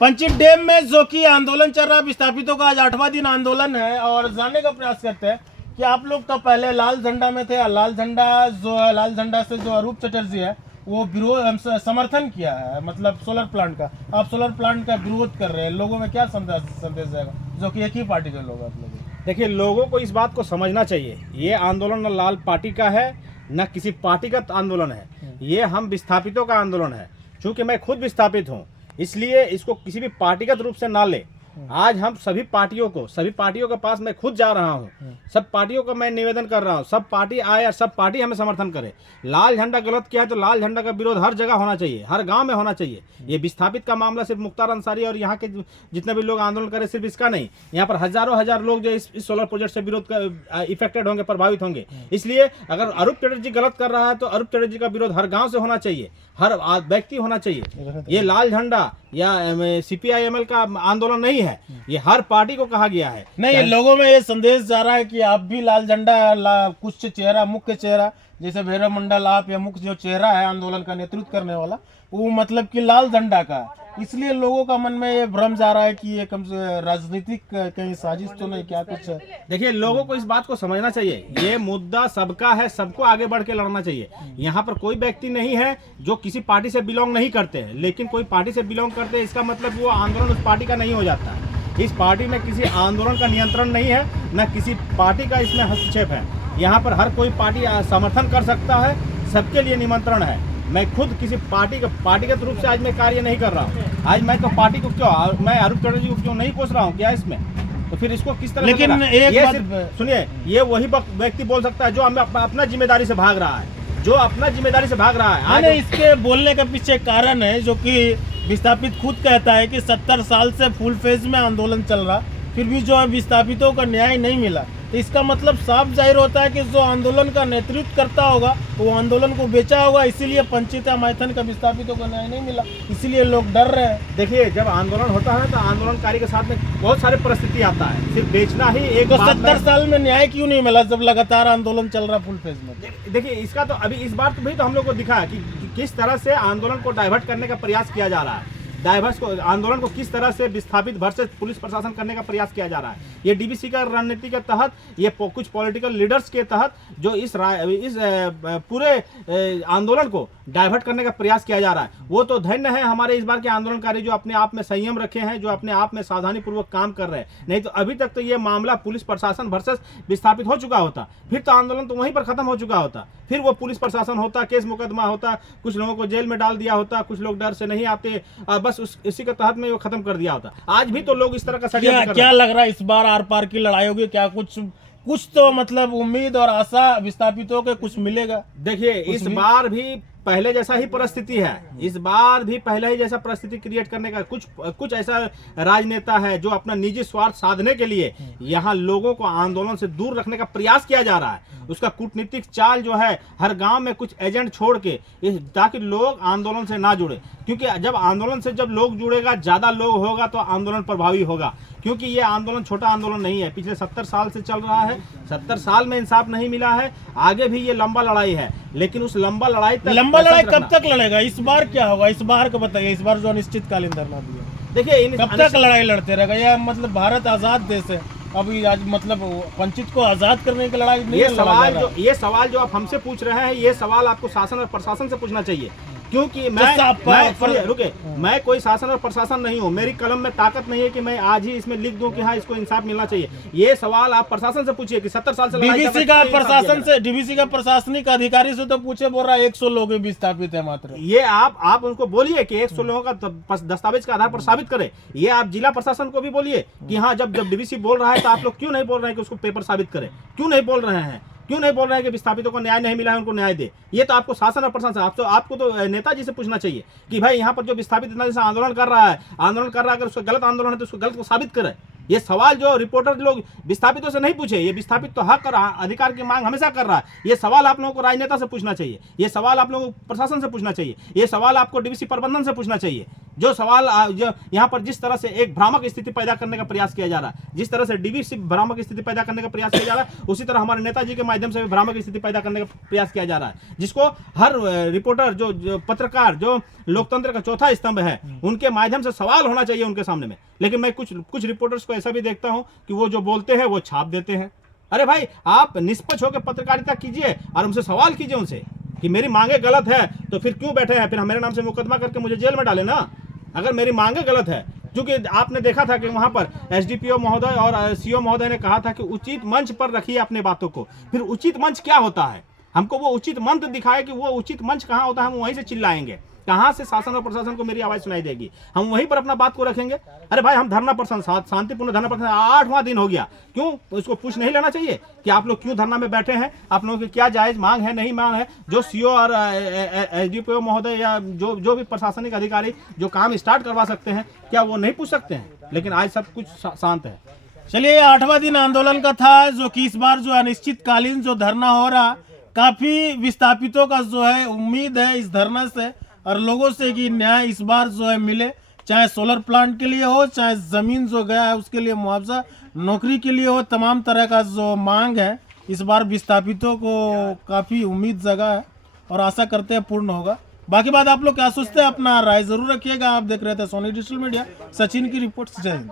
पंचित dam में जो कि आंदोलन चल रहा है विस्थापितों का, आज 8वां दिन आंदोलन है और जानने का प्रयास करते हैं कि आप लोग तो पहले लाल झंडा में थे। लाल झंडा से जो अरूप चटर्जी है वो विरोध समर्थन किया है, मतलब सोलर प्लांट का। आप सोलर प्लांट का विरोध कर रहे हैं, लोगों में क्या संदेश जाएगा जो कि एक ही पार्टी के लोग आप लोग? देखिए, लोगों को इस बात को समझना चाहिए, ये आंदोलन न लाल पार्टी का है न किसी पार्टीगत आंदोलन है, ये हम विस्थापितों का आंदोलन है। क्योंकि मैं खुद विस्थापित हूँ, इसलिए इसको किसी भी पार्टीगत रूप से ना ले। आज हम सभी पार्टियों के पास मैं खुद जा रहा हूँ, सब पार्टियों को मैं निवेदन कर रहा हूँ, सब पार्टी आए और सब पार्टी हमें समर्थन करे। लाल झंडा गलत किया है तो लाल झंडा का विरोध हर जगह होना चाहिए, हर गांव में होना चाहिए। ये विस्थापित का मामला सिर्फ मुख्तार अंसारी और यहाँ के जितने भी लोग आंदोलन करे सिर्फ इसका नहीं, यहाँ पर हजार लोग जो इस सोलर प्रोजेक्ट से विरोध इफेक्टेड होंगे, प्रभावित होंगे। इसलिए अगर अरूप चटर्जी गलत कर रहा है तो अरूप चटर्जी का विरोध हर गाँव से होना चाहिए, हर व्यक्ति होना चाहिए। ये लाल झंडा या CPI-ML का आंदोलन नहीं है, ये हर पार्टी को कहा गया है। नहीं, लोगों में ये संदेश जा रहा है कि आप भी लाल झंडा कुछ चेहरा, मुख्य चेहरा जैसे भैरव मंडल आप या मुख्य जो चेहरा है आंदोलन का नेतृत्व करने वाला, वो मतलब कि लाल झंडा का, इसलिए लोगों का मन में ये भ्रम जा रहा है कि ये कम से राजनीतिक कहीं साजिश तो नहीं, क्या कुछ है? देखिए, लोगों को इस बात को समझना चाहिए, ये मुद्दा सबका है, सबको आगे बढ़ के लड़ना चाहिए। यहाँ पर कोई व्यक्ति नहीं है जो किसी पार्टी से बिलोंग नहीं करते हैं, लेकिन कोई पार्टी से बिलोंग करते हैं इसका मतलब वो आंदोलन उस पार्टी का नहीं हो जाता। इस पार्टी में किसी आंदोलन का नियंत्रण नहीं है, न किसी पार्टी का इसमें हस्तक्षेप है। यहाँ पर हर कोई पार्टी समर्थन कर सकता है, सबके लिए निमंत्रण है। मैं खुद किसी पार्टीगत रूप से आज मैं कार्य नहीं कर रहा हूँ। आज मैं तो पार्टी को क्यों, मैं अरूप चटर्जी को क्यों नहीं कोस रहा हूँ क्या इसमें? तो फिर इसको किस तरह? लेकिन एक बात सुनिए, ये वही व्यक्ति बोल सकता है जो अपना जिम्मेदारी से भाग रहा है, जो अपना जिम्मेदारी से भाग रहा है। आज इसके बोलने के पीछे कारण है जो कि विस्थापित खुद कहता है कि 70 साल से फुल फेज में आंदोलन चल रहा, फिर भी जो विस्थापितों का न्याय नहीं मिला। तो इसका मतलब साफ जाहिर होता है कि जो आंदोलन का नेतृत्व करता होगा वो आंदोलन को बेचा होगा, इसीलिए पंचित या मैथन का विस्थापितों को न्याय नहीं मिला, इसीलिए लोग डर रहे हैं। देखिए, जब आंदोलन होता है तो आंदोलनकारी के साथ में बहुत सारे परिस्थिति आता है, सिर्फ बेचना ही एक। तो 70 साल में न्याय क्यों नहीं मिला जब लगातार आंदोलन चल रहा फुल फेज में? देखिए, इसका तो अभी इस बार तो भी तो हम लोग को दिखा है कि किस तरह से आंदोलन को डाइवर्ट करने का प्रयास किया जा रहा है, आंदोलन को किस तरह से विस्थापित वर्सेस पुलिस प्रशासन करने का प्रयास किया जा रहा है। ये DVC का रणनीति के तहत, ये कुछ पॉलिटिकल लीडर्स के तहत जो इस पूरे आंदोलन को डाइवर्ट करने का प्रयास किया जा रहा है। वो तो धन्य है हमारे इस बार के आंदोलनकारी जो अपने आप में संयम रखे हैं, जो अपने आप में सावधानी पूर्वक काम कर रहे हैं। नहीं तो अभी तक तो ये मामला पुलिस प्रशासन वर्सेस विस्थापित हो चुका होता, फिर तो आंदोलन तो वहीं पर खत्म हो चुका होता, फिर वो पुलिस प्रशासन होता, केस मुकदमा होता, कुछ लोगों को जेल में डाल दिया होता, कुछ लोग डर से नहीं आते, बस इसी के तहत में वो खत्म कर दिया होता। आज भी तो लोग इस तरह का षड्यंत्र क्या लग रहा है इस बार आर पार की लड़ाई होगी? क्या कुछ तो मतलब उम्मीद और आशा विस्थापितों के कुछ मिलेगा? देखिए, इस बार भी पहले जैसा ही परिस्थिति है, इस बार भी पहले ही जैसा परिस्थिति क्रिएट करने का कुछ ऐसा राजनेता है जो अपना निजी स्वार्थ साधने के लिए यहाँ लोगों को आंदोलन से दूर रखने का प्रयास किया जा रहा है। उसका कूटनीतिक चाल जो है, हर गांव में कुछ एजेंट छोड़ के, ताकि लोग आंदोलन से ना जुड़े। क्योंकि जब आंदोलन से जब लोग जुड़ेगा, ज्यादा लोग होगा तो आंदोलन प्रभावी होगा। क्योंकि ये आंदोलन छोटा आंदोलन नहीं है, पिछले 70 साल से चल रहा है, 70 साल में इंसाफ नहीं मिला है, आगे भी ये लंबा लड़ाई है। लेकिन उस लंबा लड़ाई कब तक लड़ेगा? इस बार क्या होगा? इस बार का बताइए, इस बार जो अनिश्चितकालीन धरना दिया, देखिए कब तक लड़ाई लड़ते रहेगा? या मतलब भारत आजाद देश है, अभी आज मतलब पंचित को आजाद करने की लड़ाई नहीं? ये सवाल जो आप हमसे पूछ रहे हैं, ये सवाल आपको शासन और प्रशासन से पूछना चाहिए। क्योंकि मैं कोई शासन और प्रशासन नहीं हूँ, मेरी कलम में ताकत नहीं है कि मैं आज ही इसमें लिख दूं कि हाँ इसको इंसाफ मिलना चाहिए। ये सवाल आप प्रशासन से पूछिए कि 70 साल से DVC का प्रशासनिक अधिकारी से तो पूछे, बोल रहा है 100 लोग विस्थापित है मात्र। ये आप उनको बोलिए कि 100 लोगों का दस्तावेज के आधार पर साबित करे। ये आप जिला प्रशासन को भी बोलिए कि हाँ, जब DVC बोल रहा है तो आप लोग क्यों नहीं बोल रहे हैं कि उसको पेपर साबित करे? क्यों नहीं बोल रहे हैं? क्यों नहीं बोल रहे हैं कि विस्थापितों को न्याय नहीं मिला है, उनको न्याय दे? ये तो आपको शासन और प्रशासन, आपको तो नेताजी से पूछना चाहिए कि भाई यहाँ पर जो विस्थापित इतना जैसा आंदोलन कर रहा है, अगर उसको गलत आंदोलन है तो उसको गलत को साबित करे। ये सवाल जो रिपोर्टर लोग विस्थापितों से नहीं पूछे, ये विस्थापित तो हक और अधिकार की मांग हमेशा कर रहा है। ये सवाल आप लोगों को राजनेता से पूछना चाहिए, ये सवाल आप लोगों को प्रशासन से पूछना चाहिए, ये सवाल आपको DVC प्रबंधन से पूछना चाहिए। जो सवाल जो यहाँ पर जिस तरह से एक भ्रामक स्थिति पैदा करने का प्रयास किया जा रहा है, जिस तरह से डीवीसी भ्रामक स्थिति पैदा करने का प्रयास किया जा रहा है, उसी तरह हमारे नेताजी के माध्यम से भी भ्रामक स्थिति पैदा करने का प्रयास किया जा रहा है, जिसको हर रिपोर्टर जो पत्रकार जो लोकतंत्र का चौथा स्तंभ है, उनके माध्यम से सवाल होना चाहिए उनके सामने में। लेकिन मैं कुछ रिपोर्टर्स को ऐसा भी देखता हूं कि वो जो बोलते हैं वो छाप देते हैं। अरे भाई, आप निष्पक्ष होकर पत्रकारिता कीजिए और उनसे सवाल कीजिए उनसे कि मेरी मांगे गलत है तो फिर क्यों बैठे हैं, फिर मेरे नाम से मुकदमा करके मुझे जेल में डाले ना। अगर मेरी मांगे गलत है, क्योंकि आपने देखा था कि वहां पर एसडीपीओ महोदय और सीओ महोदय ने कहा था कि उचित मंच पर रखिए अपने बातों को। फिर उचित मंच क्या होता है, हमको वो उचित मंच दिखाए कि वो उचित मंच कहाँ होता है, हम वहीं से चिल्लाएंगे। कहाँ से शासन और प्रशासन को मेरी आवाज सुनाई देगी, हम वहीं पर अपना बात को रखेंगे। अरे भाई, हम धरना प्रदर्शन शांतिपूर्ण धरना प्रदर्शन 8वां दिन हो गया, क्यों उसको पूछ नहीं लेना चाहिए कि आप लोग क्यों धरना में बैठे हैं, आप लोगों की क्या जायज मांग है, नहीं मांग है। जो सीओ और एसडीपीओ महोदय या जो भी प्रशासनिक अधिकारी जो काम स्टार्ट करवा सकते हैं, क्या वो नहीं पूछ सकते हैं? लेकिन आज सब कुछ शांत है। चलिए, 8वां दिन आंदोलन का था, जो कि इस बार जो अनिश्चितकालीन जो धरना हो रहा, काफी विस्थापितों का जो है उम्मीद है इस धरना से और लोगों से कि न्याय इस बार जो है मिले, चाहे सोलर प्लांट के लिए हो, चाहे जमीन जो गया है उसके लिए मुआवजा, नौकरी के लिए हो, तमाम तरह का जो मांग है इस बार विस्थापितों को काफी उम्मीद जगा है और आशा करते हैं पूर्ण होगा। बाकी बात आप लोग क्या सोचते हैं, अपना राय जरूर रखिएगा। आप देख रहे थे सोनी डिजिटल मीडिया। सचिन की रिपोर्ट, जय हिंद।